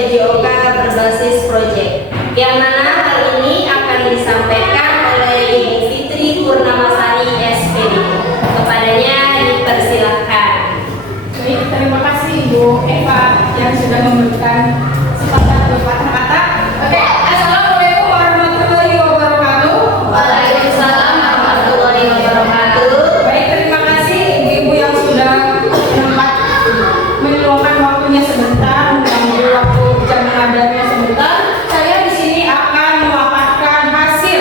PJOK berbasis proyek, yang mana hal ini akan disampaikan oleh Ibu Fitri Purnamasari SPD. Kepadanya dipersilahkan. Baik, terima kasih Ibu Eva yang sudah memberikan kesempatan berpatah kata. Oke, Assalamualaikum warahmatullahi wabarakatuh. Waalaikumsalam warahmatullahi wabarakatuh. Baik, terima kasih ibu-ibu yang sudah sempat meluangkan waktunya sebentar, mengambil waktu jam mengadarnya sebentar. Saya di sini akan memaparkan hasil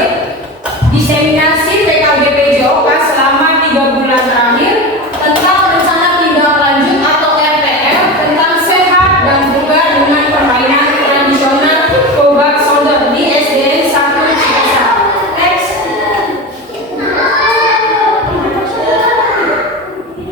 diseminasi PKG PJOK selama 3 bulan terakhir tentang rencana tindak lanjut atau RTL tentang sehat dan bugar dengan permainan tradisional Kobak Solder di SDN 1 Cikasa. Next.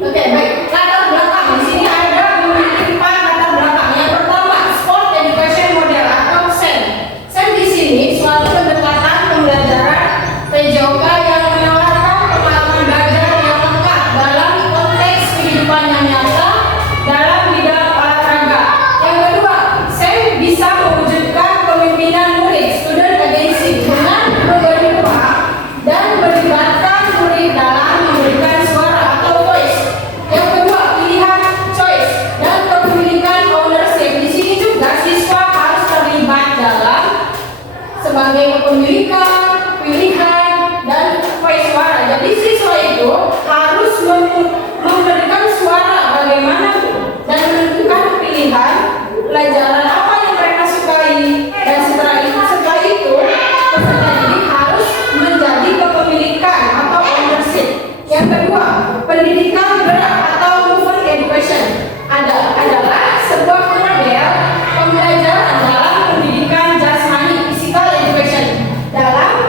Oke, baik. Latar belakang di sini ada memiliki 4 latar belakang. Yang pertama, Sport Education Model atau SEM. SEM di sini suatu pendekatan pembelajaran PJOK yang menawarkan pengalaman belajar yang lengkap dalam konteks kehidupan yang nyata dalam bidang olahraga. Yang kedua, SEM bisa mewujudkan kepemimpinan murid student agency dengan berubah dan melibatkan murid dalam memberikan suara atau voice. Yang kedua, pilihan choice dan kepemilikan ownership. Di sini juga siswa harus terlibat dalam sebagai kepemilikan, pilihan, dan voice suara. Jadi siswa itu harus memberikan suara bagaimana dan menentukan pilihan pelajaran apa yang mereka sukai, dan setelah itu peserta didik harus menjadi kepemilikan atau ownership. Yang kedua, pendidikan gerak atau movement education adalah sebuah model pembelajaran dalam pendidikan jasmani physical education dalam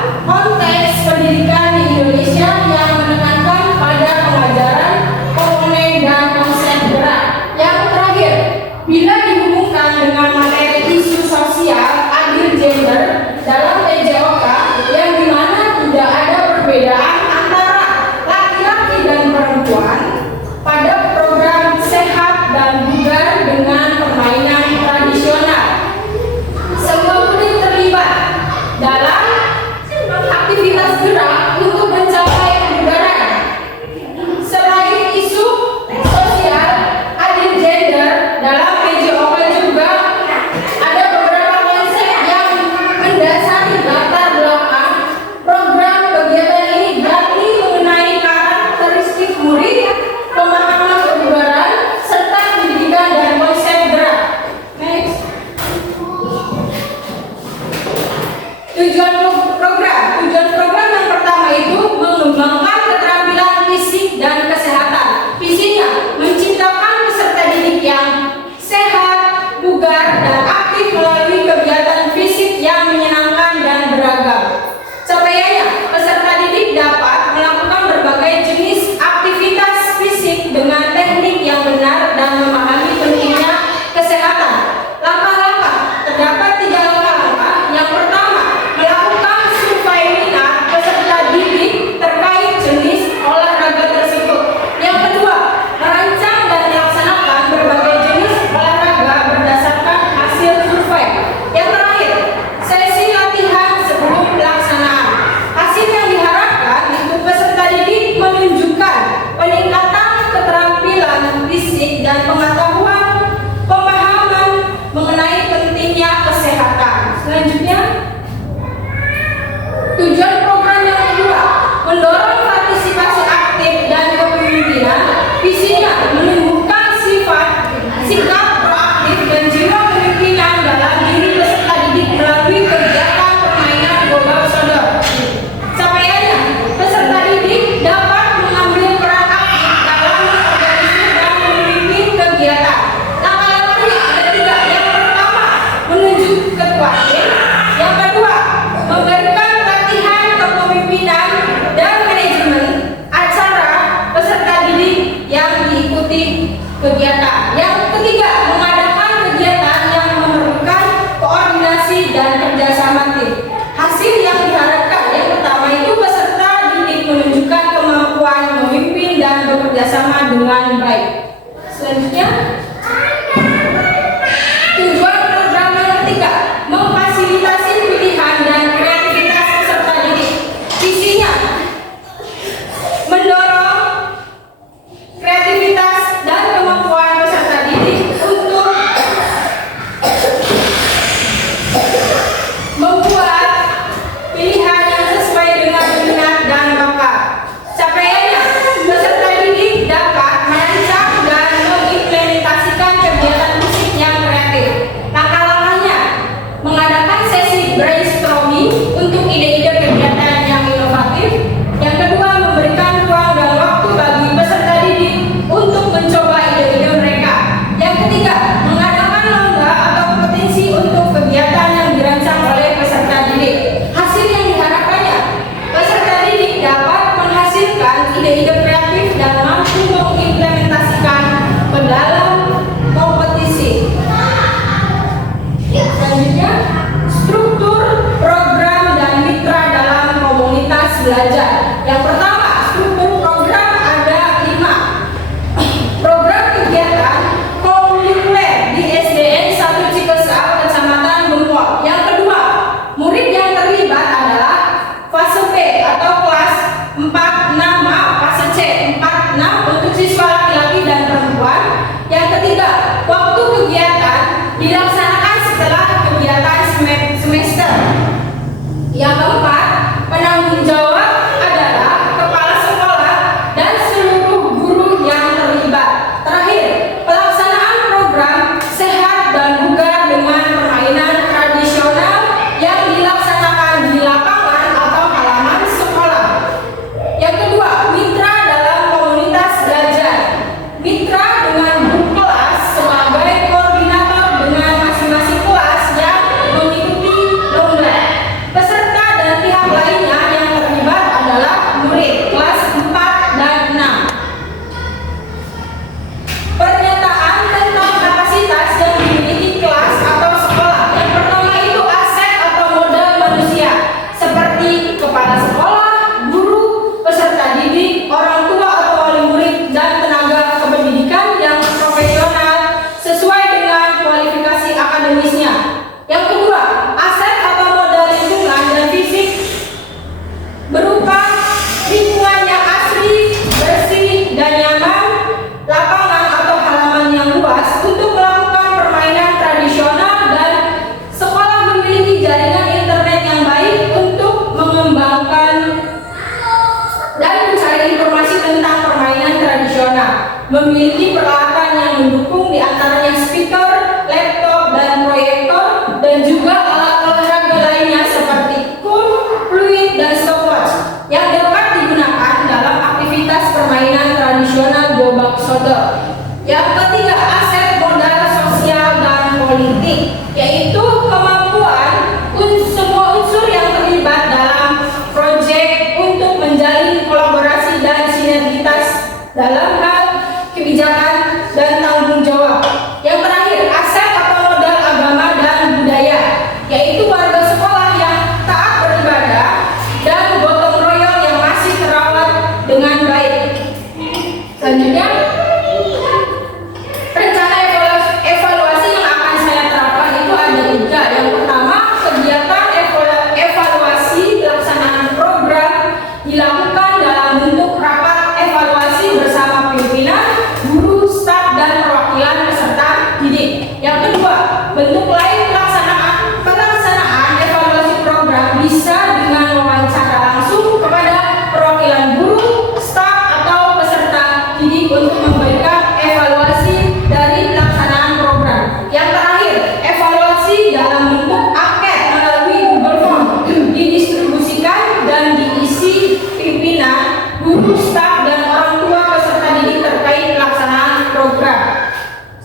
bentuk lain pelaksanaan evaluasi program bisa dengan wawancara langsung kepada perwakilan guru, staf atau peserta didik untuk memberikan evaluasi dari pelaksanaan program. Yang terakhir, evaluasi dalam bentuk angket melalui Google Form didistribusikan dan diisi pimpinan, guru, staf, dan orang tua peserta didik terkait pelaksanaan program.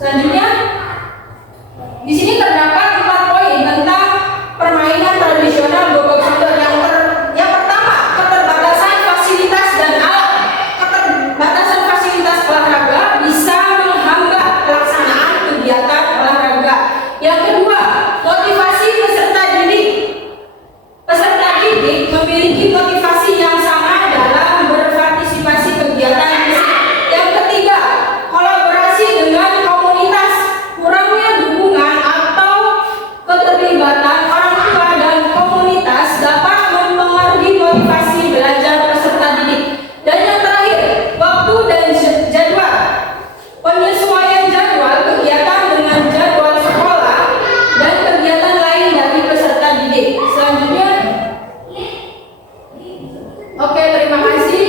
Selanjutnya, di sini terdapat 4 poin tentang permainan tradisional gobak sodor. Yang pertama, keterbatasan fasilitas dan alat. Keterbatasan fasilitas olahraga bisa menghambat pelaksanaan kegiatan olahraga. Yang kedua, motivasi peserta didik. Peserta didik memiliki motivasi yang sama dalam berpartisipasi kegiatan fisik. Yang ketiga, kolaborasi dengan komunitas. Kurangnya dukungan atau keterlibatan orang tua dan komunitas dapat mempengaruhi motivasi belajar peserta didik. Dan yang terakhir, waktu dan jadwal. Penyesuaian jadwal kegiatan dengan jadwal sekolah dan kegiatan lain dari peserta didik. Selanjutnya, oke, terima kasih.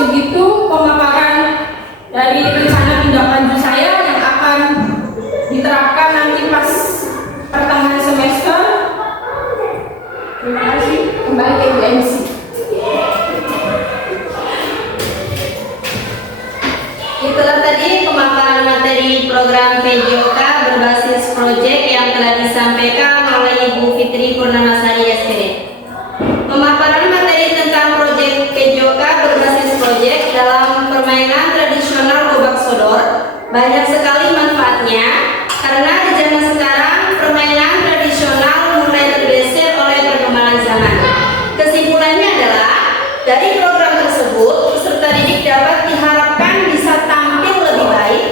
Segitu pemaparan dari rencana tindak lanjut saya yang akan diterapkan nanti pas pertengahan semester. Terima kasih. Kembali ke Ibu MC. Itulah tadi pemaparan materi program PJOK berbasis proyek yang telah disampaikan oleh Ibu Fitri Purnamasari SPD. Pemaparan materi tentang proyek PJOK berbasis proyek dalam permainan tradisional gobak sodor banyak sekali manfaatnya karena di zaman sekarang permainan tradisional mulai tergeser oleh perkembangan zaman. Kesimpulannya adalah dari program tersebut peserta didik dapat diharapkan bisa tampil lebih baik